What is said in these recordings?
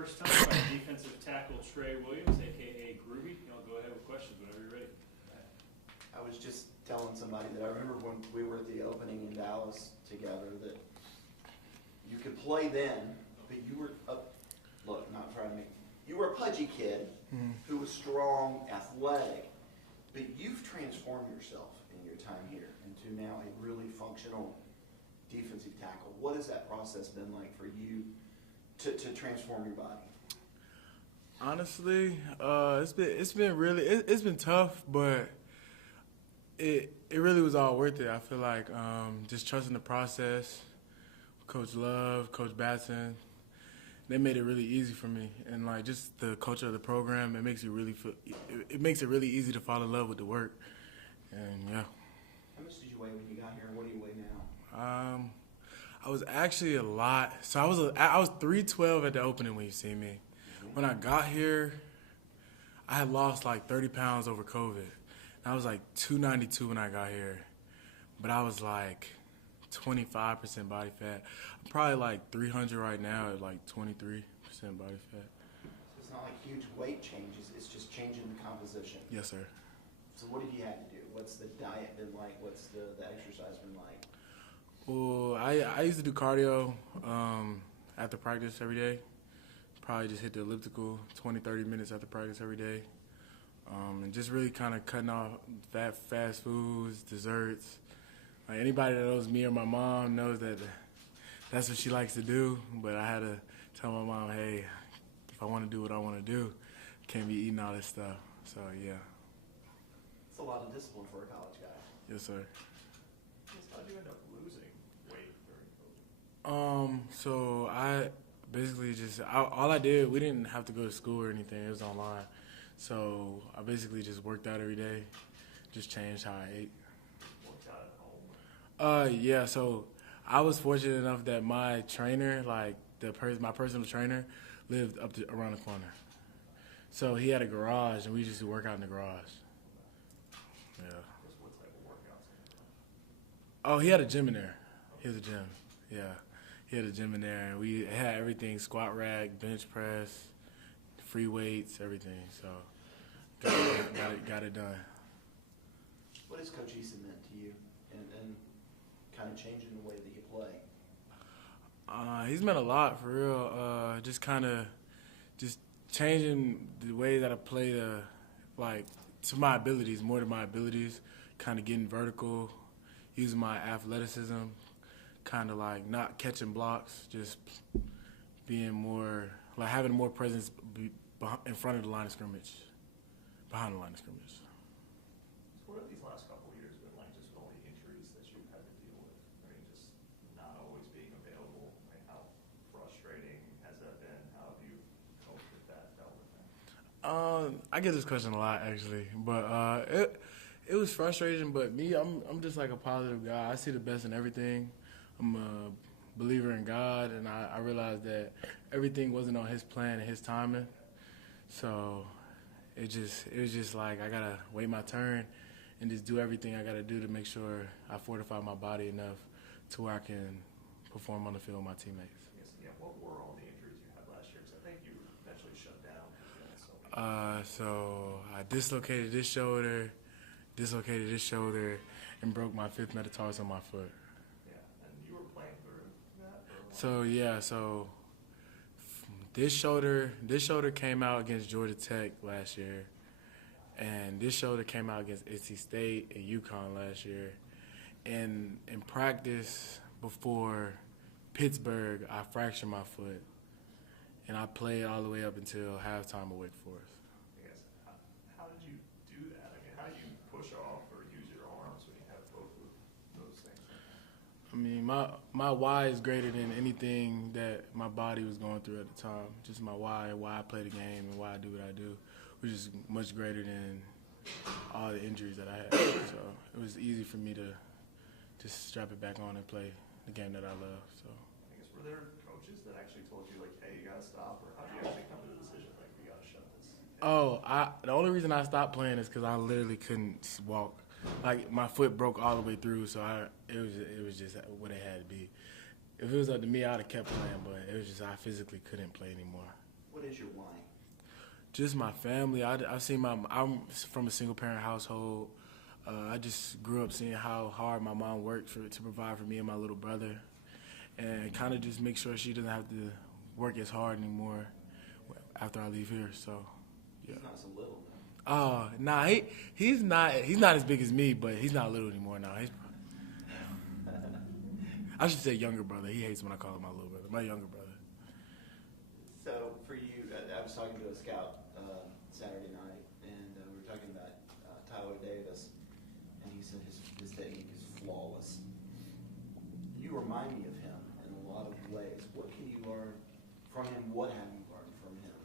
first time by defensive tackle Tre Williams, a.k.a. Groovy. Y'all go ahead with questions whenever you're ready. I was just telling somebody that I remember when we were at the opening in Dallas together that you could play then, but you were not trying to make you were a pudgy kid who was strong, athletic, but you've transformed yourself in your time here into now a really functional defensive tackle. What has that process been like for you to transform your body? Honestly, it's been tough, but it really was all worth it. I feel like just trusting the process, Coach Love, Coach Batson, they made it really easy for me, and like just the culture of the program, it makes it really easy to fall in love with the work, and yeah. How much did you weigh when you got here, and what do you weigh now? I was actually a lot. So I was 312 at the opening when you see me. When I got here, I had lost like 30 pounds over COVID. I was like 292 when I got here, but I was like 25% body fat. I'm probably like 300 right now at like 23% body fat. So it's not like huge weight changes, it's just changing the composition. Yes, sir. So what have you had to do? What's the diet been like? What's the exercise been like? Well, I used to do cardio after practice every day. Probably just hit the elliptical 20-30 minutes after practice every day. And just really kind of cutting off fast foods, desserts. Like anybody that knows me or my mom knows that that's what she likes to do. But I had to tell my mom, hey, if I want to do what I want to do, I can't be eating all this stuff. So, yeah. It's a lot of discipline for a college guy. Yes, sir. How'd you end up losing weight during COVID? So I basically all I did, we didn't have to go to school or anything. It was online. So I basically just worked out every day, just changed how I ate. Worked out at home? Yeah, so I was fortunate enough that my trainer, like my personal trainer, lived around the corner. So he had a garage, and we just used to work out in the garage. Yeah. What type of workouts? Oh, he had a gym in there. He has a gym. Yeah. He had a gym in there, and we had everything: squat rack, bench press, free weights, everything. So got it done. What has Coach Eason meant to you, and kind of changing the way that you play? He's meant a lot, for real. Just changing the way that I play to my abilities, more to my abilities, kind of getting vertical, using my athleticism, kind of like not catching blocks, just being more, like having more presence in front of the line of scrimmage, behind the line of scrimmage. So what have these last couple of years been like, just with all the injuries that you've had to deal with? I mean, just not always being available. I mean, how frustrating has that been? How have you coped with that, dealt with that? I get this question a lot, actually, but it was frustrating. But me, I'm just like a positive guy. I see the best in everything. I'm a believer in God, and I realized that everything wasn't on His plan and His timing. So it was just like I gotta wait my turn and just do everything I gotta do to make sure I fortify my body enough to where I can perform on the field with my teammates. Yeah, what were all the injuries you had last year? Because I think you eventually shut down. So I dislocated this shoulder, and broke my 5th metatarsal on my foot. Yeah, and you were playing through that for a while. So this shoulder came out against Georgia Tech last year, and this shoulder came out against NC State and UConn last year. And in practice before Pittsburgh, I fractured my foot, and I played all the way up until halftime of Wake Forest. I guess, how did you do that? I mean, how do you push off or use your arms when you have both of those things? I mean, my why is greater than anything that my body was going through at the time. Just my why I play the game and why I do what I do, which is much greater than all the injuries that I had. So it was easy for me to just strap it back on and play the game that I love. So I guess, were there coaches that actually told you, like, hey, you got to stop, or how do you actually come to the decision, like, we got to shut this? The only reason I stopped playing is because I literally couldn't walk. Like, my foot broke all the way through, so it was just what it had to be. If it was up to me, I would have kept playing, but it was just I physically couldn't play anymore. What is your why? Just my family. I'm from a single parent household. I just grew up seeing how hard my mom worked to provide for me and my little brother, and kind of just make sure she doesn't have to work as hard anymore after I leave here. So, yeah. He's not so little though. Oh, nah, he's not as big as me, but he's not little anymore now. I should say younger brother. He hates when I call him my little brother. My younger brother. So for you, I was talking to a scout Saturday night, and we were talking about Tyler Davis, and he said his technique is flawless. You remind me of him in a lot of ways. What can you learn from him? What have you learned from him?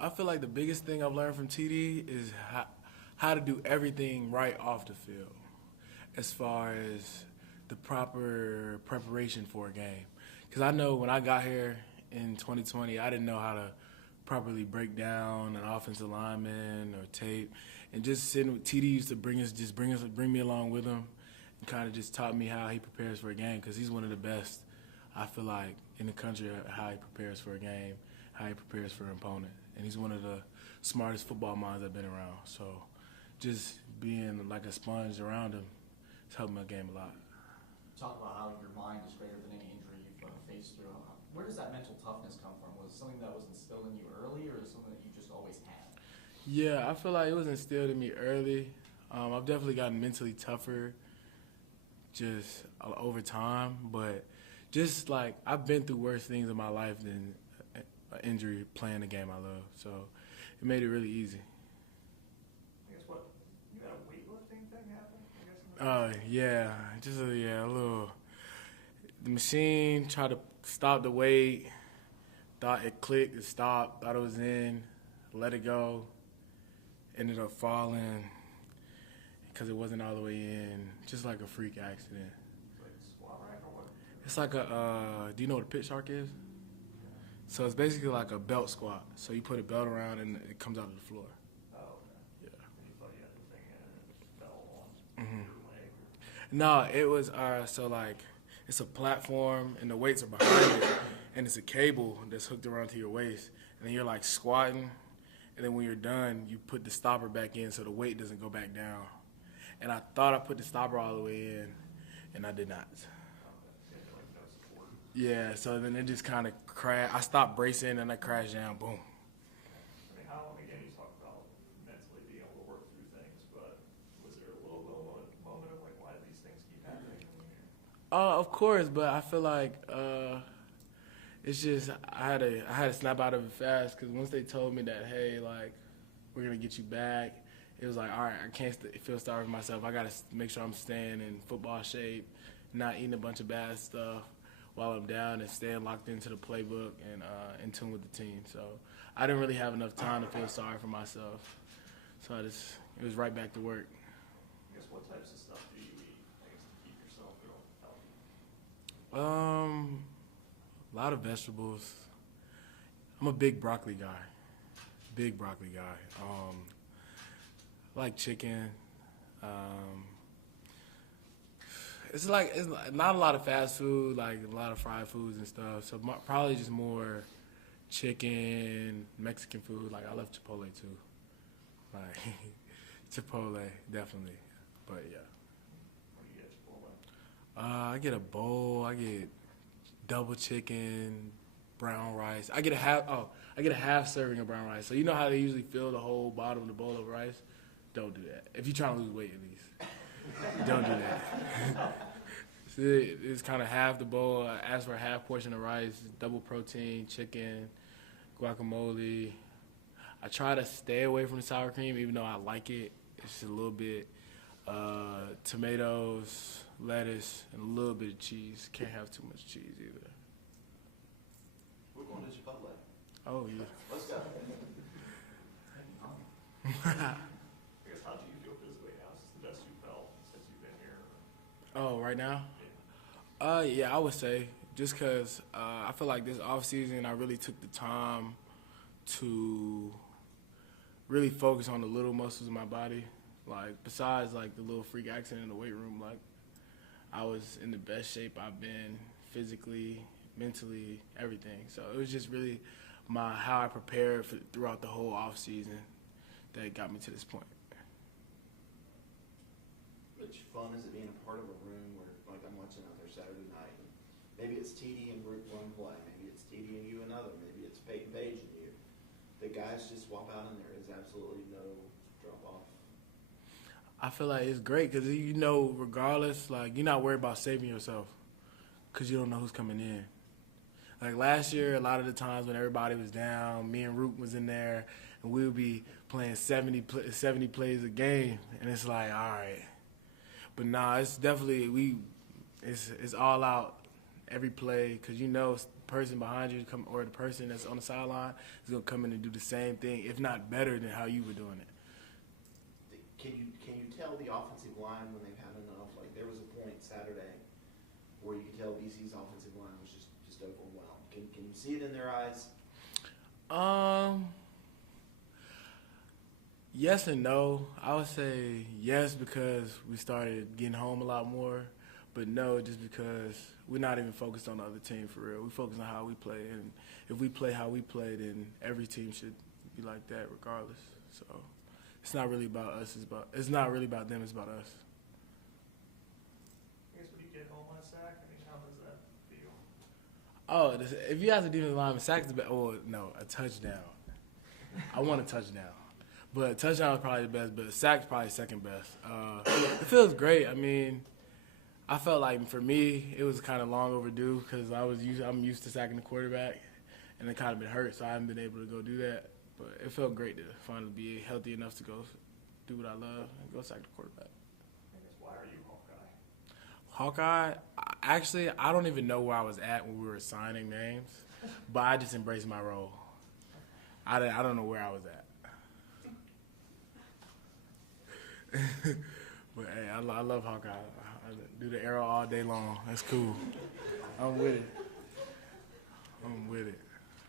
I feel like the biggest thing I've learned from TD is how to do everything right off the field, as far as the proper preparation for a game. Because I know when I got here in 2020, I didn't know how to properly break down an offensive lineman or tape. And just sitting with TD used to bring me along with him and kind of just taught me how he prepares for a game, because he's one of the best, I feel like, in the country, how he prepares for a game, how he prepares for an opponent. And he's one of the smartest football minds I've been around. So just being like a sponge around him has helped my game a lot. Talk about how your mind is greater than any injury you've faced through. Where does that mental toughness come from? Was it something that was instilled in you early, or is it something that you just always had? Yeah, I feel like it was instilled in me early. I've definitely gotten mentally tougher just over time, but just like I've been through worse things in my life than an injury playing the game I love. So it made it really easy. I guess you had a weightlifting thing happen? I guess. Yeah, just a little. The machine tried to stop the weight. Thought it clicked, it stopped. Thought it was in, let it go. Ended up falling because it wasn't all the way in. Just like a freak accident. Like squat rack or what? It's like a. Do you know what a pit shark is? So it's basically like a belt squat. So you put a belt around and it comes out of the floor. Oh, okay. Yeah. And you thought you had the thing in and it just fell on Mm-hmm. your leg? No, it was so like it's a platform and the weights are behind it, and it's a cable that's hooked around to your waist, and then you're like squatting, and then when you're done, you put the stopper back in so the weight doesn't go back down. And I thought I put the stopper all the way in, and I did not. Yeah, so then it just kind of crashed. I stopped bracing and I crashed down. Boom. I mean, how long, again, you talk about mentally being able to work through things, but was there a little moment of like, why do these things keep happening? Of course, but I feel like it's just I had to snap out of it fast, because once they told me that, hey, like, we're gonna get you back, it was like, all right, I can't feel sorry for myself. I gotta make sure I'm staying in football shape, not eating a bunch of bad stuff while I'm down, and staying locked into the playbook and in tune with the team. So I didn't really have enough time to feel sorry for myself. So it was right back to work. I guess what types of stuff do you eat, I guess, to keep yourself healthy? A lot of vegetables. I'm a big broccoli guy. I like chicken. It's not a lot of fast food, like a lot of fried foods and stuff. So probably just more chicken, Mexican food. Like I love Chipotle too. Like Chipotle, definitely. But yeah. What do you get at Chipotle? I get a bowl. I get double chicken, brown rice. I get a half serving of brown rice. So you know how they usually fill the whole bottom of the bowl of rice? Don't do that. If you're trying to lose weight, at least. Don't do that. So it's kind of half the bowl. I ask for a half portion of rice, double protein, chicken, guacamole. I try to stay away from the sour cream, even though I like it. It's just a little bit. Tomatoes, lettuce, and a little bit of cheese. Can't have too much cheese either. We're going to Chipotle. Oh, yeah. Let's go. I guess, how do you feel physically now? Is this the best you've felt since you've been here? Oh, right now? Yeah, I would say. Just because I feel like this offseason I really took the time to really focus on the little muscles of my body. Like, besides, like, the little freak accident in the weight room, like, I was in the best shape I've been physically, mentally, everything. So it was just really how I prepared throughout the whole off season that got me to this point. Which fun is it being a part of a room where, like, I'm watching out there Saturday night, and maybe it's TD and Root one play, maybe it's TD and you another, maybe it's Peyton Page and you. The guys just swap out in there. There's absolutely no drop off. I feel like it's great because, you know, regardless, like, you're not worried about saving yourself because you don't know who's coming in. Like last year, a lot of the times when everybody was down, me and Root was in there, and we would be playing 70 plays a game, and it's like, all right. But nah, it's definitely it's all out every play because you know the person behind you or the person that's on the sideline is gonna come in and do the same thing, if not better than how you were doing it. Can you tell the offensive line when they've had enough? Like there was a point Saturday where you could tell BC's offensive line was just overwhelmed. Can you see it in their eyes? Yes and no. I would say yes because we started getting home a lot more, but no just because we're not even focused on the other team for real. We focus on how we play, and if we play how we play, then every team should be like that regardless. So it's not really about us. It's not really about them. It's about us. I guess when you get home on a sack, I mean, how does that feel? Oh, if you ask the defensive lineman, sack is better. Oh, no, a touchdown. I want a touchdown. But touchdown is probably the best, but sack's probably second best. It feels great. I mean, I felt like for me, it was kind of long overdue because I'm used to sacking the quarterback, and it kind of been hurt, so I haven't been able to go do that. But it felt great to finally be healthy enough to go do what I love and go sack the quarterback. I guess, why are you Hawkeye? Actually, I don't even know where I was at when we were signing names, but I just embraced my role. I don't know where I was at. But hey, I love Hawkeye. I do the arrow all day long. That's cool. I'm with it.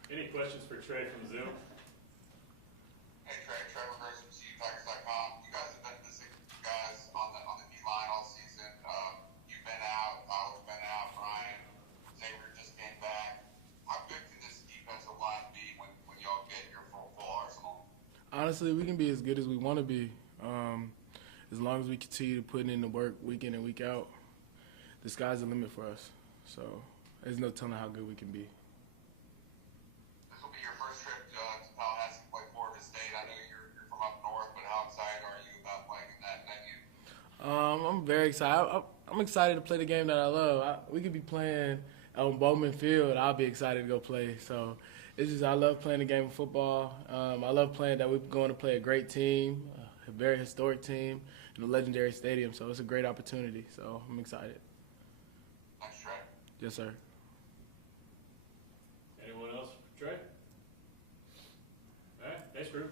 Any questions for Tre from Zoom? Hey Tre, Trevor Gross from CUTigers.com. You guys have been missing guys on the D-line all season. You've been out, Tyler's been out, Brian, Xavier just came back. How good can this defensive line be when y'all get your full arsenal? Honestly, we can be as good as we want to be. As long as we continue to put in the work week in and week out, the sky's the limit for us. So there's no telling how good we can be. This will be your first trip to Tallahassee to play Florida State. I know you're from up north, but how excited are you about playing in that venue? I'm very excited. I'm excited to play the game that I love. We could be playing on Bowman Field. I'll be excited to go play. So it's just I love playing the game of football. I love playing that we're going to play a great team, a very historic team, in a legendary stadium. So it's a great opportunity. So I'm excited. Thanks, Tre. Yes, sir. Anyone else for Tre? All right, thanks, Drew.